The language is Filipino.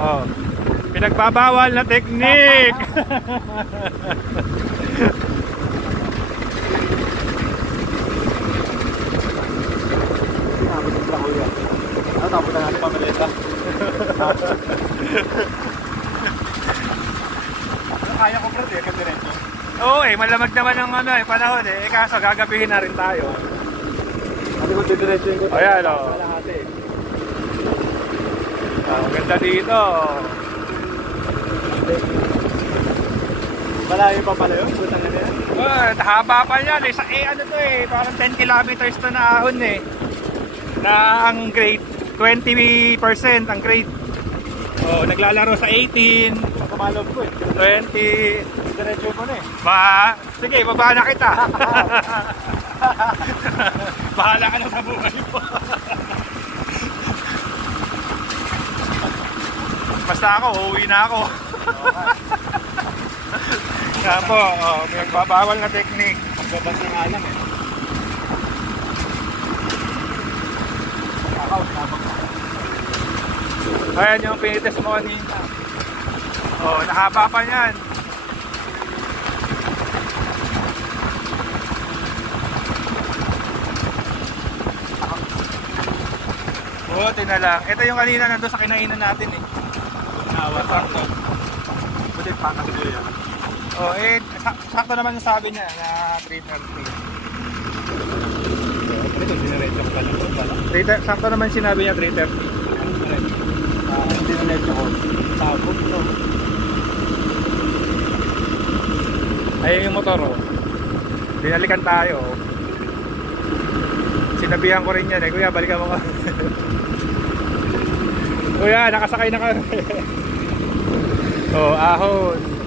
Oh, pinagbabawal na teknik. Tapos na natin pamaleta. Kaya ko bro, eh, kadiretso. Oo malamag naman ang ano panahon kaso gagabihin na rin tayo. Kasi kung didiretso yung ko. Ayan o. Ganda dito. Malayo pa pala yun? Haba pa yan ano to parang 10 kilometers to na ahon na ang grade 20% ang grade. Naglalaro sa 18. Kamalog ko 20. Diretso ko na Sige, baba na kita. Bahala ka na sa buhay mo. Basta ako, uuwi na ako. Kaya po, may nagbabawal na technique. Magbabas ng alam Ayan yung pinites mo kanina. Nahaba pa yan. Buti na lang. Ito yung kanina nandun sa kinainan natin Nawa pa ito. Buti pa kasi yan. Sakto naman yung sabi niya na 330. Ito, diniretso ko pala. Sakto naman sinabi niya 330. Diniretso ko. Sabog ito. Ayun yung motor Binalikan tayo Sinabihan ko rin yan Kuya, balikan mo ka. Kuya, nakasakay na kami. Ahon.